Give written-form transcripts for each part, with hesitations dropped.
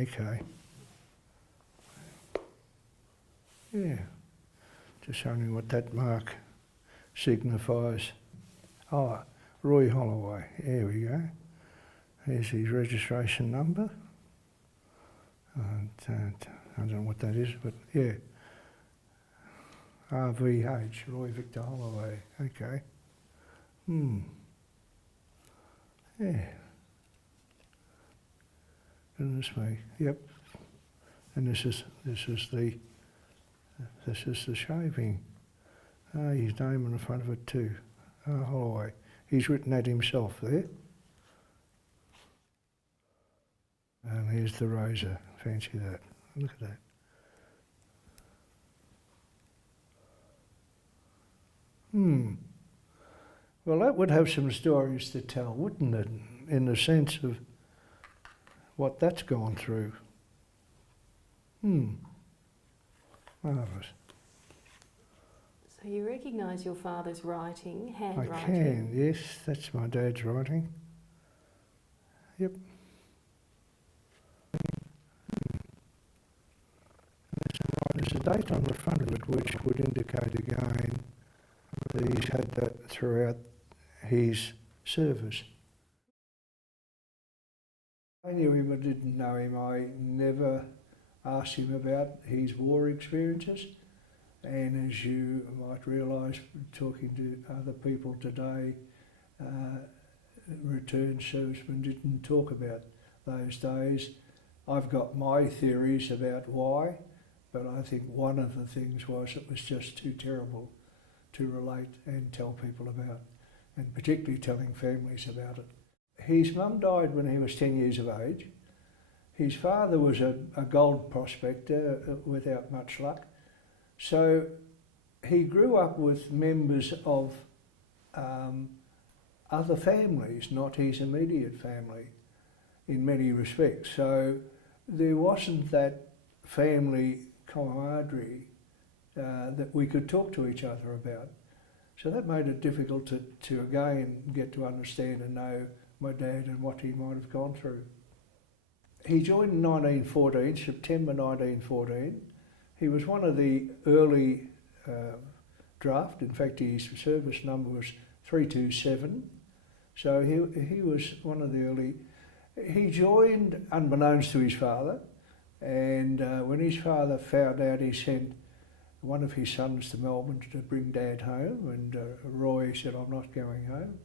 okay. Yeah, just wondering what that mark signifies. Oh, Roy Holloway, there we go. There's his registration number. I don't know what that is, but yeah. RVH, Roy Victor Holloway, okay. Yeah. Goodness me, yep. And this is the shaving. His name on the front of it too. Holloway. He's written that himself there. And here's the razor. Fancy that. Look at that. Well, that would have some stories to tell, wouldn't it? In the sense of what that's gone through. Marvellous. So you recognise your father's writing, handwriting? I can, yes. That's my dad's writing. Yep. There's a date on the front of it which would indicate again that he's had that throughout his service. I knew him, I didn't know him. I never asked him about his war experiences. And as you might realise, talking to other people today, returned servicemen didn't talk about those days. I've got my theories about why, but I think one of the things was it was just too terrible to relate and tell people about, and particularly telling families about it. His mum died when he was 10 years of age. His father was a gold prospector without much luck. So he grew up with members of other families, not his immediate family, in many respects. So there wasn't that family camaraderie that we could talk to each other about. So that made it difficult to again get to understand and know my dad and what he might have gone through. He joined in 1914, September 1914. He was one of the early draft. In fact, his service number was 327. So he was one of the early. He joined unbeknownst to his father, and when his father found out, he sent one of his sons to Melbourne to bring Dad home, and Roy said, "I'm not going home.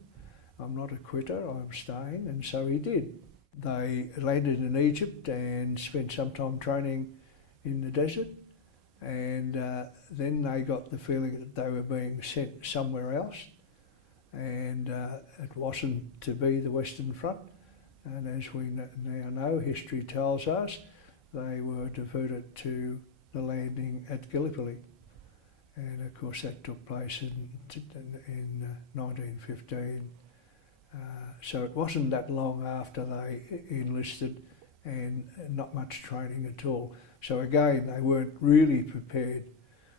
I'm not a quitter, I'm staying," and so he did. They landed in Egypt and spent some time training in the desert, and then they got the feeling that they were being sent somewhere else, and it wasn't to be the Western Front. And as we now know, history tells us, they were diverted to the landing at Gallipoli. And of course that took place in 1915. So it wasn't that long after they enlisted, and not much training at all. So again, they weren't really prepared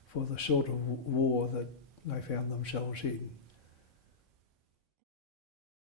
for the sort of war that they found themselves in.